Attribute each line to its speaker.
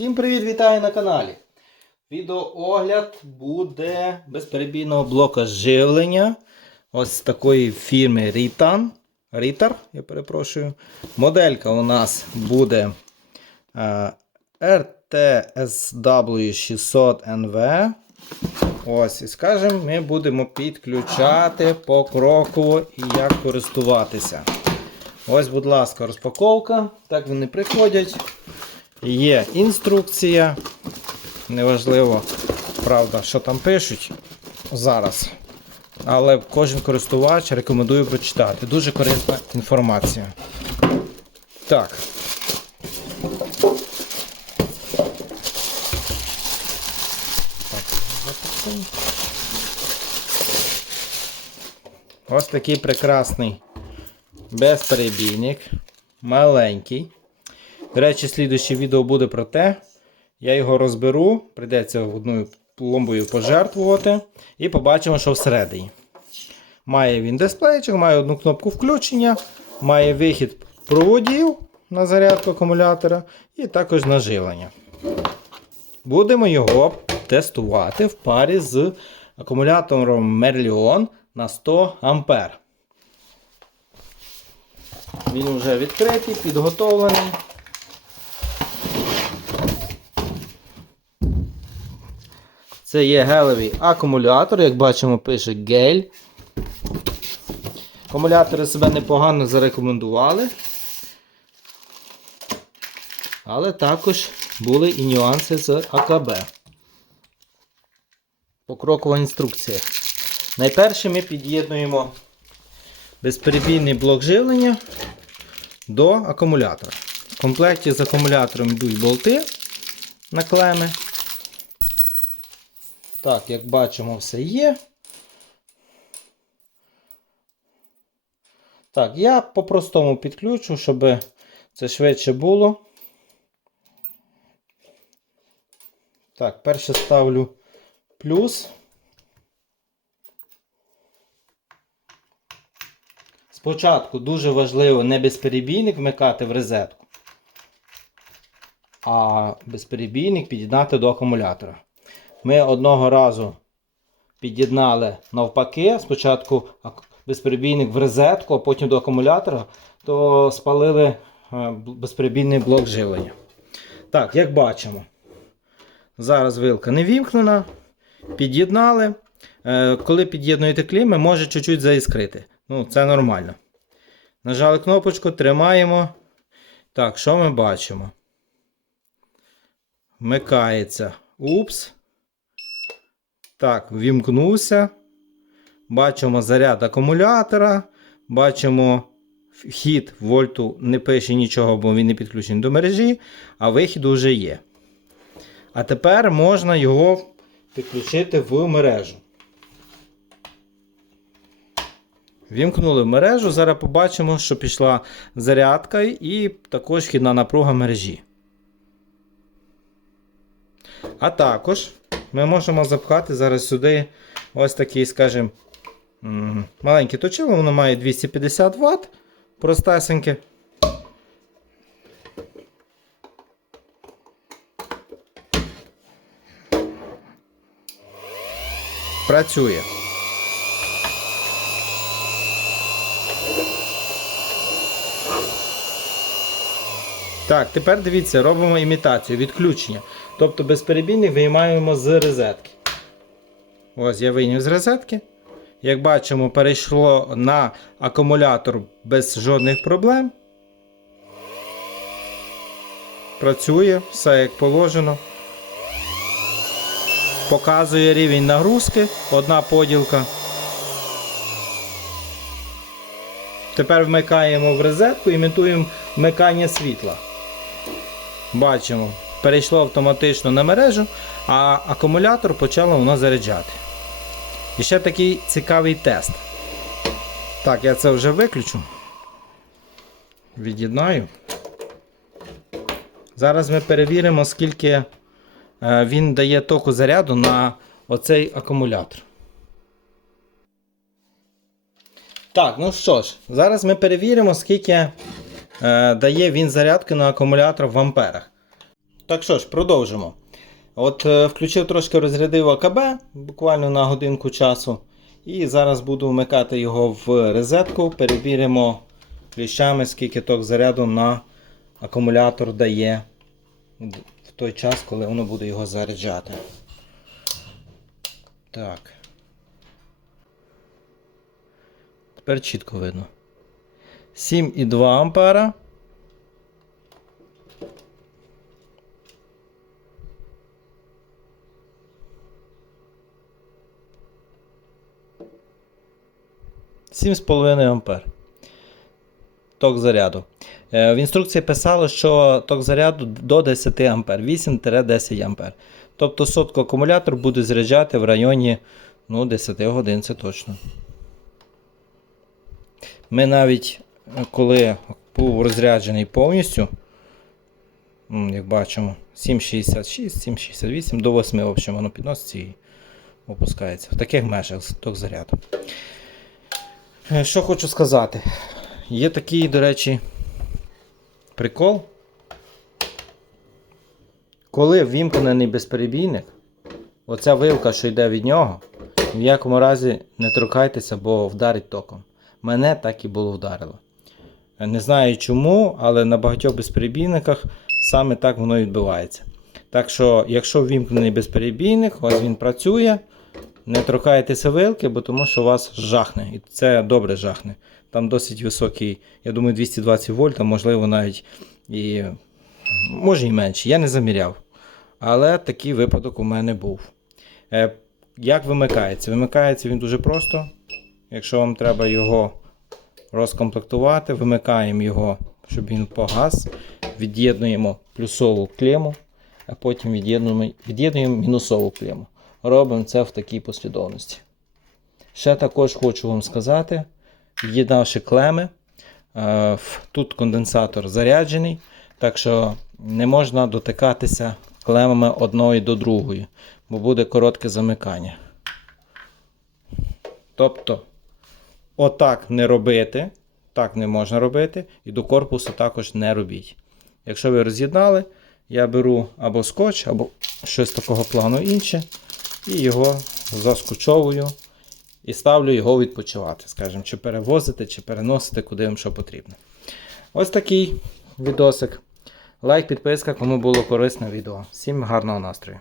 Speaker 1: Всім привіт, вітаю на каналі. Відеоогляд буде безперебійного блока живлення. Ось з такої фірми Ritan. Ritar, я перепрошую. Моделька у нас буде е, RTSW600NV. Ось, і скажемо, ми будемо підключати покроково і як користуватися. Ось, будь ласка, розпаковка. Так вони приходять. Є інструкція. Неважливо, правда, що там пишуть зараз. Але кожен користувач рекомендую прочитати. Дуже корисна інформація. Так. Ось такий прекрасний безперебійник. Маленький. До речі, слідуюче відео буде про те. Я його розберу, прийдеться одною пломбою пожертвувати. І побачимо, що всередині. Має він дисплейчик, має одну кнопку включення, має вихід проводів на зарядку акумулятора і також на живлення. Будемо його тестувати в парі з акумулятором Merlion на 100 А. Він вже відкритий, підготовлений. Це є гелевий акумулятор, як бачимо, пише гель. Акумулятори себе непогано зарекомендували. Але також були і нюанси з АКБ. Покрокова інструкція. Найперше ми під'єднуємо безперебійний блок живлення до акумулятора. В комплекті з акумулятором йдуть болти на клеми. Так, як бачимо, все є. Так, я по-простому підключу, щоб це швидше було. Так, перше ставлю плюс. Спочатку дуже важливо не безперебійник вмикати в розетку, а безперебійник під'єднати до акумулятора. Ми одного разу під'єднали навпаки. Спочатку безперебійник в розетку, а потім до акумулятора, то спалили е, безперебійний блок живлення. Так, як бачимо, зараз вилка не вімкнена. Під'єднали. Е, Коли під'єднуєте кліми, може чуть-чуть заіскрити. Ну, це нормально. Нажали кнопочку, тримаємо. Так, що ми бачимо? Вмикається. Упс. Так, вімкнувся. Бачимо заряд акумулятора. Бачимо вхід вольту не пише нічого, бо він не підключений до мережі, а вихід уже є. А тепер можна його підключити в мережу. Вімкнули в мережу. Зараз побачимо, що пішла зарядка і також вхідна напруга мережі. А також ми можемо запхати зараз сюди ось такий, скажімо, маленьке точило, воно має 250 Вт. Простесеньке. Працює. Так, тепер дивіться, робимо імітацію, відключення. Тобто безперебійник виймаємо з розетки. Ось я вийняв з розетки. Як бачимо, перейшло на акумулятор без жодних проблем. Працює, все як положено. Показує рівень нагрузки, одна поділка. Тепер вмикаємо в розетку, імітуємо вмикання світла. Бачимо, перейшло автоматично на мережу, а акумулятор почало воно заряджати. І ще такий цікавий тест. Так, я це вже виключу. Від'єднаю. Зараз ми перевіримо, скільки е, він дає току заряду на оцей акумулятор. Так, ну що ж, зараз ми перевіримо, скільки дає він зарядки на акумулятор в амперах. Так що ж, продовжимо. От е, включив трошки розрядив АКБ буквально на годинку часу. І зараз буду вмикати його в розетку. Перевіримо кліщами, скільки ток заряду на акумулятор дає в той час, коли воно буде його заряджати. Так. Тепер чітко видно. 7,2 ампера. Сім з половиною ампер. Ток заряду. Е, В інструкції писало, що ток заряду до 10 ампер, 8-10 ампер. Тобто сотку акумулятор буде заряджати в районі ну, 10 годин, це точно. Ми навіть коли був розряджений повністю, як бачимо, 7,66, 7,68 до 8, в общем, воно підноситься і опускається. В таких межах ток заряду. Е, Що хочу сказати. Є такий, до речі, прикол. Коли ввімкнений безперебійник, оця вилка, що йде від нього, в якому разі не торкайтеся, бо вдарить током. Мене так і було вдарило. Не знаю чому, але на багатьох безперебійниках саме так воно відбувається. Так що, якщо ввімкнений безперебійник, ось він працює, не торкайтеся вилки, бо тому що вас жахне. І це добре жахне. Там досить високий, я думаю, 220 вольт, а можливо навіть і може і менше. Я не заміряв. Але такий випадок у мене був. Е, як вимикається? Вимикається він дуже просто. Якщо вам треба його розкомплектувати, вимикаємо його, щоб він погас. Від'єднуємо плюсову клему, а потім від'єднуємо, від'єднуємо мінусову клему. Робимо це в такій послідовності. Ще також хочу вам сказати, від'єднавши клеми, е, тут конденсатор заряджений, так що не можна дотикатися клемами одної до другої, бо буде коротке замикання. Тобто, отак не робити, так не можна робити, і до корпусу також не робіть. Якщо ви роз'єднали, я беру або скотч, або щось такого плану інше, і його заскочовую і ставлю його відпочивати, скажімо, чи перевозити, чи переносити, куди вам що потрібно. Ось такий відосик. Лайк, підписка, кому було корисне відео. Всім гарного настрою!